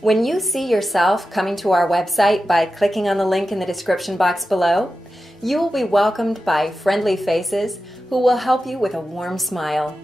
When you see yourself coming to our website by clicking on the link in the description box below, you will be welcomed by friendly faces who will help you with a warm smile.